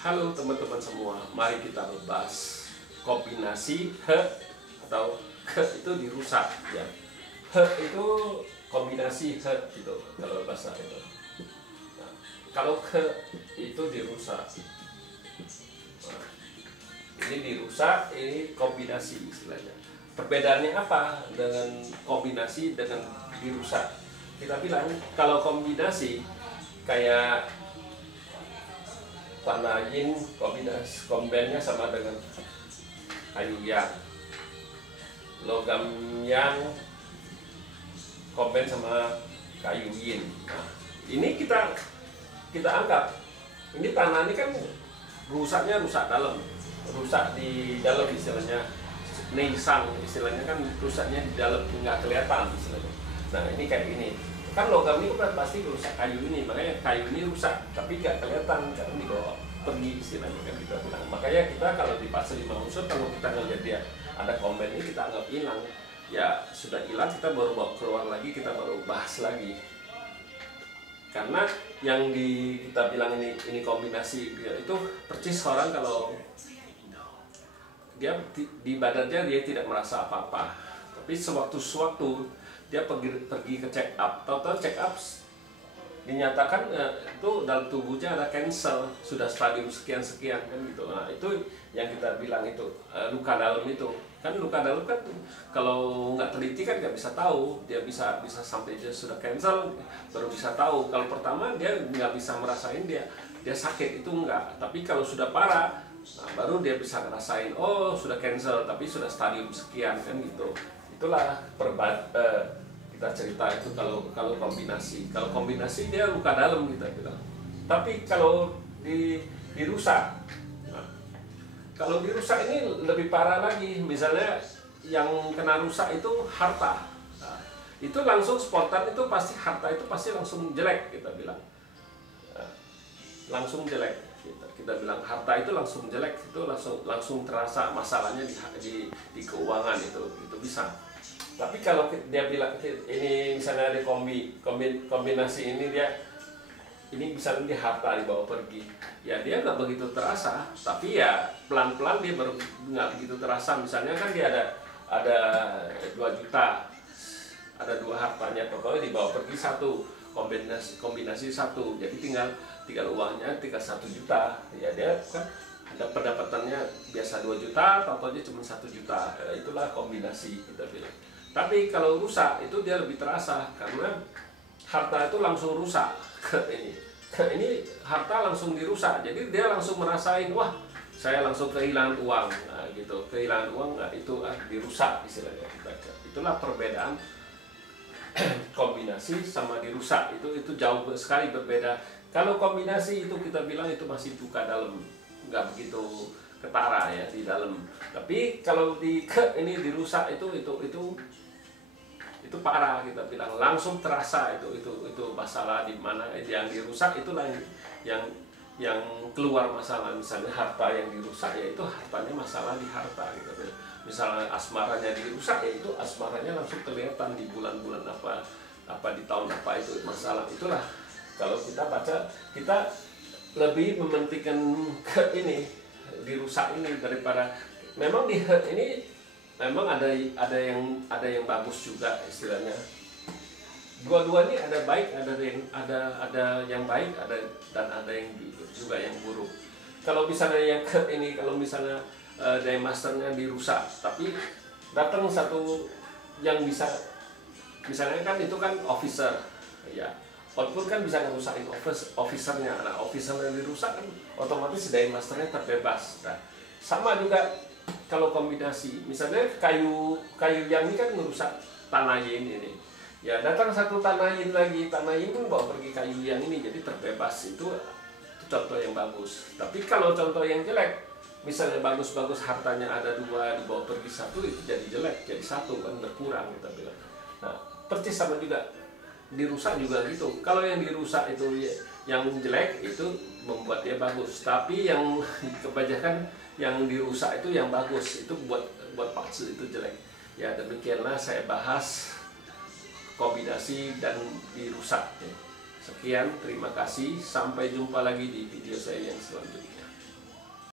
Halo teman-teman semua, mari kita membahas kombinasi he atau ke itu dirusak ya. He itu kombinasi he gitu kalau bahasa itu. Nah, kalau ke itu dirusak. Nah, ini dirusak, ini kombinasi istilahnya. Perbedaannya apa dengan kombinasi dengan dirusak? Kita bilang kalau kombinasi kayak tanah yin kombinasinya sama dengan kayu yang, logam yang kombin sama kayu yin. Nah, ini kita anggap ini tanah ini kan rusaknya rusak dalam, rusak di dalam istilahnya neisang, istilahnya kan rusaknya di dalam nggak kelihatan istilahnya. Nah ini kayak ini kan logam ini kan pasti rusak kayu ini, makanya kayu ini rusak tapi nggak kelihatan karena dibawa pergi istilahnya kan kita bilang. Makanya kita kalau di fase 5 unsur, kalau kita ngelihat dia ada komen ini kita anggap hilang, ya sudah hilang, kita baru bawa keluar lagi, kita baru bahas lagi. Karena yang kita bilang ini kombinasi itu percis orang kalau dia di badannya dia tidak merasa apa-apa, tapi sewaktu-sewaktu dia pergi ke check up, tahu-tahu check up dinyatakan itu dalam tubuhnya ada cancer, sudah stadium sekian-sekian kan gitu. Nah itu yang kita bilang itu luka dalam itu kan, luka dalam kan kalau nggak teliti kan nggak bisa tahu, dia bisa sampai dia sudah cancer baru bisa tahu. Kalau pertama dia nggak bisa merasain dia sakit itu enggak, tapi kalau sudah parah nah, baru dia bisa ngerasain oh sudah cancer tapi sudah stadium sekian kan gitu. Itulah kita cerita itu kalau kombinasi. Kalau kombinasi dia luka dalam kita bilang. Tapi kalau dirusak, nah, kalau dirusak ini lebih parah lagi. Misalnya yang kena rusak itu harta, nah, itu langsung spontan itu pasti harta itu pasti langsung jelek kita bilang. Nah, langsung jelek. Kita bilang harta itu langsung jelek, itu langsung terasa masalahnya di keuangan itu bisa. Tapi kalau dia bilang ini misalnya ada kombinasi ini dia ini misalnya di harta dibawa pergi, ya dia nggak begitu terasa, tapi ya pelan-pelan dia baru nggak begitu terasa. Misalnya kan dia ada 2 juta, ada 2 hartanya, pokoknya dibawa pergi satu, kombinasi satu, jadi tinggal uangnya tinggal 1 juta, ya dia kan ada pendapatannya biasa 2 juta, totalnya cuma 1 juta, itulah kombinasi kita bilang. Tapi kalau rusak itu dia lebih terasa karena harta itu langsung rusak ini harta langsung dirusak, jadi dia langsung merasain wah saya langsung kehilangan uang, nah, gitu kehilangan uang nggak itu dirusak istilahnya. Itulah perbedaan kombinasi sama dirusak, itu jauh sekali berbeda. Kalau kombinasi itu kita bilang itu masih luka dalam, nggak begitu ketara ya di dalam. Tapi kalau ini dirusak itu parah kita bilang, langsung terasa itu masalah di mana yang dirusak, itulah yang keluar masalah. Misalnya harta yang dirusak ya itu hartanya masalah di harta gitu. Misalnya asmaranya dirusak ya itu asmaranya langsung kelihatan di bulan-bulan apa di tahun apa itu masalah. Itulah kalau kita baca kita lebih mementingkan ke ini dirusak ini daripada memang ini memang ada yang bagus juga istilahnya. Dua-dua ini ada baik, ada yang baik, dan ada yang juga yang buruk. Kalau misalnya yang ini kalau misalnya day masternya dirusak, tapi datang satu yang bisa, misalnya kan itu kan officer ya, output kan bisa ngerusakin officernya. Nah officernya dirusak kan otomatis day masternya terbebas. Nah, sama juga kalau kombinasi, misalnya kayu yang ini kan merusak tanah yin ini, ya datang satu tanah yin lagi, tanah yin pun bawa pergi kayu yang ini, jadi terbebas. Itu contoh yang bagus. Tapi kalau contoh yang jelek, misalnya bagus-bagus hartanya ada 2 dibawa pergi 1, itu jadi jelek, jadi 1 kan berkurang kita bilang. Nah persis sama juga dirusak juga gitu. Kalau yang dirusak itu yang jelek itu membuat dia bagus, tapi yang kebanyakan yang dirusak itu yang bagus, itu buat palsu itu jelek. Ya demikianlah saya bahas kombinasi dan dirusak. Sekian, terima kasih, sampai jumpa lagi di video saya yang selanjutnya.